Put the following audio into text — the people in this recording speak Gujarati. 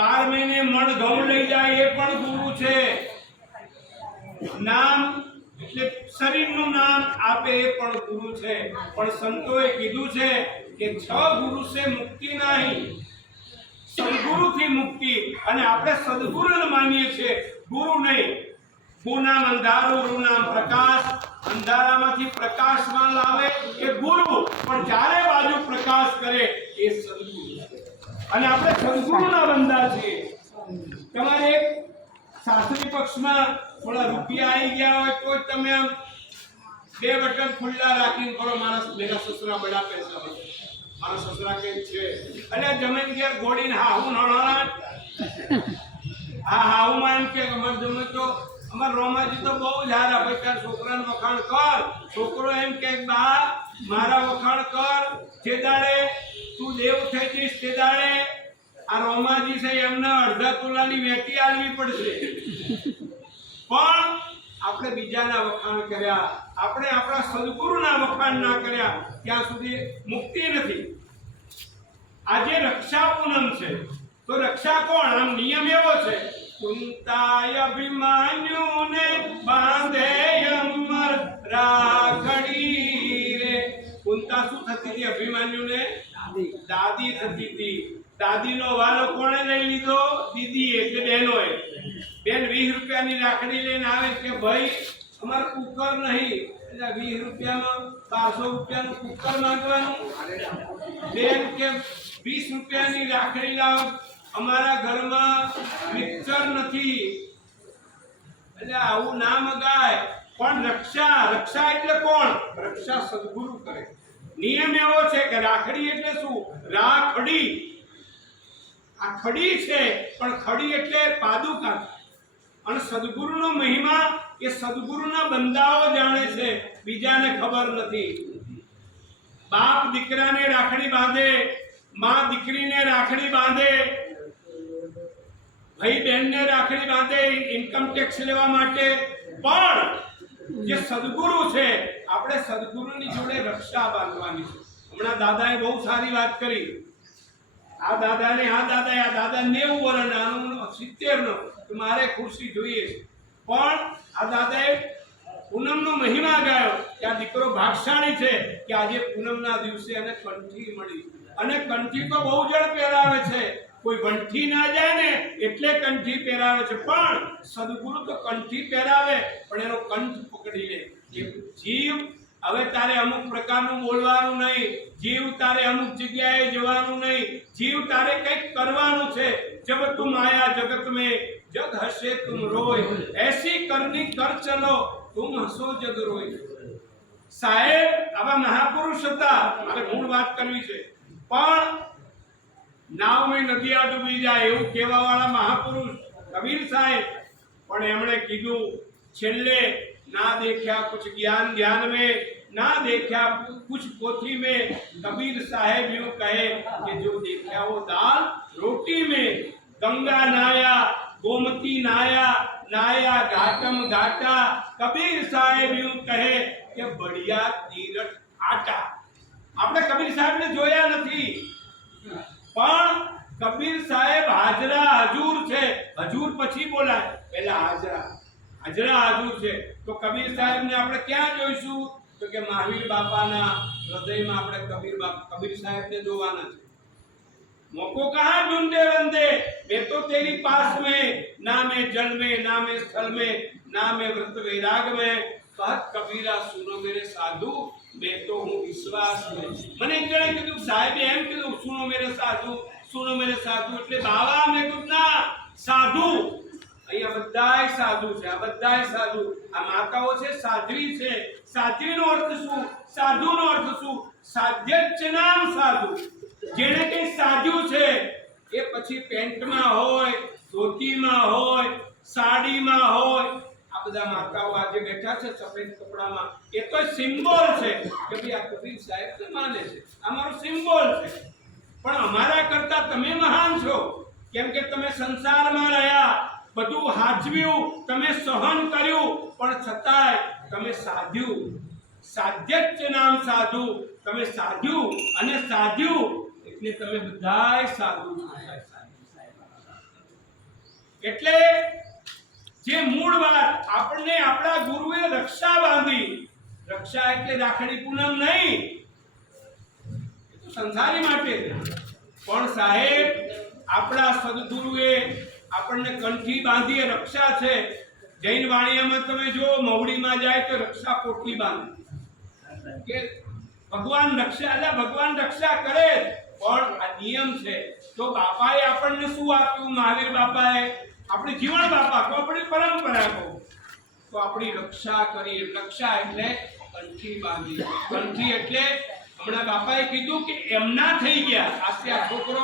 બાર મહિને મણ ઘઉં લઈ જાય એ પણ ગુરુ છે. નામ, એટલે શરીરનું નામ આપે એ પણ ગુરુ છે. પણ સંતોએ કીધું છે કે છ ગુરુ છે મુક્તિ નહીં. સદગુરુથી મુક્તિ. અને આપણે સદગુરુને માનીએ છીએ. ગુરુ નહીં. ગુ નામ અંધારું, ગુરુ નામ પ્રકાશ. અંધારામાંથી પ્રકાશમાં લાવે એ ગુરુ. પણ ચારે બાજુ પ્રકાશ કરે એ સદગુરુ. અને આપણે સદગુરુના બંધા છીએ. તમારે શાસ્ત્રી પક્ષમાં થોડા રૂપિયા આવી ગયા હોય તો તમે આમ બે બટન ખુલ્લા રાખીને કરો. મારા મેરા સસરા બડા પૈસા મારા સસરા કે છે અને જમીન ઘેર ગોળીને હા હું હા હા હું માન કે, અમાર જમે તો, અમાર રોમાજી તો બહુ જ હારા ભાઈ, તાર છોકરાને વખાણ કર. છોકરો એમ કે, બા, મારા વખાણ કર. જે દેવ થઈ તે દાડે આ રોમાજી છે એમને અડધા તોલાની વેટી આલવી પડશે. પણ આપણે બીજાના વખાણ કર્યા, આપણે આપણા સદગુરુના વખાણ ના કર્યા, ત્યાં સુધી મુક્તિ નથી. આજે રક્ષા પૂનમ છે. તો રક્ષા કોણ? આમ નિયમ એવો છે કુંતાય અભિમાન્યુ ને બાંધે અમર રે થતી હતી અભિમાન્યુ દાદી થતી. હતી દાદીનો વાલો કોણે લઈ લીધો? દીદી એટલે બહેનોએ બેન વીસ રૂપિયાની રાખડી લઈને આવે કે ભાઈ અમારે કુકર નહીં. એટલે વીસ રૂપિયામાં બારસો રૂપિયાનું કુકર માંગવાનું. બેન કે વીસ રૂપિયાની રાખડી લાવ. અમારા ઘરમાં મિક્સર નથી. એટલે આવું ના મગાય. પણ રક્ષા રક્ષા એટલે કોણ? રક્ષા સદગુરુ કરે. નિયમ એવો છે કે રાખડી એટલે શું? રાખડી. આ ખડી છે, પણ ખડી એટલે પાદુકા. અને સદગુરુનો મહિમા એ સદગુરુના બંદાઓ જાણે છે. બીજાને ખબર નથી. બાપ દીકરાને રાખડી બાંધે, માં દીકરીને રાખડી બાંધે, ભાઈ બહેનને રાખડી બાંધે ઇન્કમ ટેક્સ લેવા માટે. પણ જે સદગુરુ છે, આપણે સદગુરુની જોડે રક્ષા બાંધવાની છે. હમણાં દાદાએ બહુ સારી વાત કરી. આ દાદાને, આ દાદા આ દાદા નેવું વર્ષ આનું સિત્તેર નો મારે ખુરશી જોઈએ છે. પણ આ દાદાએ પૂનમનો મહિમા ગાયો કે આ દીકરો ભાગશાળી છે, કે આજે પૂનમના દિવસે એને કંઠી મળી. અને કંઠી તો બહુ જળ પહેરાવે છે. કોઈ વંઠી ના જાય ને એટલે કંઠી પહેરાવે છે. પણ સદગુરુ તો કંઠી પહેરાવે, પણ એનો કંઠ પકડી લે. જીવ હવે તારે અમુક પ્રકારનું બોલવાનું નહીં. જીવ તારે અમુક જગ્યાએ જવાનું નહીં. જીવ તારે કંઈક કરવાનું છે. જબ તું આયા જગત મેં જગ હશે, તું રોય. એસી કરની કર ચલો તુમ હસો જગ રોય. સાહેબ, આવા મહાપુરુષ હતા, મારે મૂળ વાત કરવી છે. પણ નાવ મેં નદિયા ડૂબી જાય એવું કહેવા વાળા મહાપુરુષ કબીર સાહેબ પણ એમણે કીધું છેલ્લે ના દેખ્યા કુછ જ્ઞાન ધ્યાન में ના દેખ્યા કુછ પોથી में कबीर साहेब यूं कहे कि जो देखा वो दाल रोटी में गंगा नाया गोमती नाया नाया घाटम घाटा कबीर साहेब यूं કહે કે બઢિયા તીરથ આટા આપણે કબીર સાહેબને જોયા નથી પણ કબીર સાહેબ હાજરા હજૂર છે હજૂર પછી બોલાય પહેલા હાજરા હાજરા હજૂર છે તો કબીર સાહેબને આપણે ક્યાં જોઈશું તો કે મહાવીર બાપાના હૃદયમાં આપણે કબીર બાપા કબીર સાહેબને જોવાના છે મોકો કહા ઢૂંઢે વંદે મે તો તેરી પાસ મે ના મે જલ મે ના મે સ્થલ મે ના મે વ્રત વૈરાગ મે કહત કબીરા સુનો મેરે સાધુ મેં તો હું વિશ્વાસ મને એક જણે કીધું સાહેબે એમ કીધું, સુનો મેરે સાધુ, સુનો મેરે સાધુ. એટલે બાવા મેં કીધું, ના, સાધુ. અહીંયા બધાય સાધુ છે, આ બધાય સાધુ. આ માતાઓ છે, સાધ્વી છે. સાધ્વીનો અર્થ શું? સાધુનો અર્થ શું? સાધ્ય જ નામ સાધુ. જેને કંઈ સાધ્યું છે, એ પછી પેન્ટમાં હોય, ધોતીમાં હોય, સાડીમાં હોય આ બધા માતાઓ આજે બેઠા છે સફેદ કપડામાં. એ તો સિમ્બોલ છે કે ભાઈ આ કબીર સાહેબને માને છે. આ મારો સિમ્બોલ છે. પણ અમારા કરતા તમે મહાન છો. કેમ કે તમે સંસારમાં રહ્યા બધું હાજવ્યું તમે સહન કર્યું પણ છતાંય તમે સાધ્યું. સાધ્ય જ નામ સાધુ. તમે સાધ્યું અને સાધ્યું એટલે તમે બધાય સાધુ એટલે જે મૂળ વાત આપણને આપણા ગુરુએ રક્ષા બાંધી. રક્ષા એટલે રાખડી પૂનમ નહીં. એ તો સંસારી માટે પણ સાહેબ, આપણા સદગુરુએ આપણને કંઠી બાંધી રક્ષા છે. જૈન વાણિયામાં તમે જો મવડીમાં જાય તો રક્ષા પોટલી બાંધે. કે ભગવાન રક્ષા એટલે ભગવાન રક્ષા કરે પણ આ નિયમ છે. તો બાપાએ આપણને શું આપ્યું? મહાવીર બાપાએ આપણી જીવન બાપા, તો આપણી પરંપરા કહો. તો આપણી રક્ષા કરી, રક્ષા એટલે કંઠી બાંધી. કંઠી એટલે હમણાં બાપાએ કીધું કે એમના થઈ ગયા. આજે આ છોકરો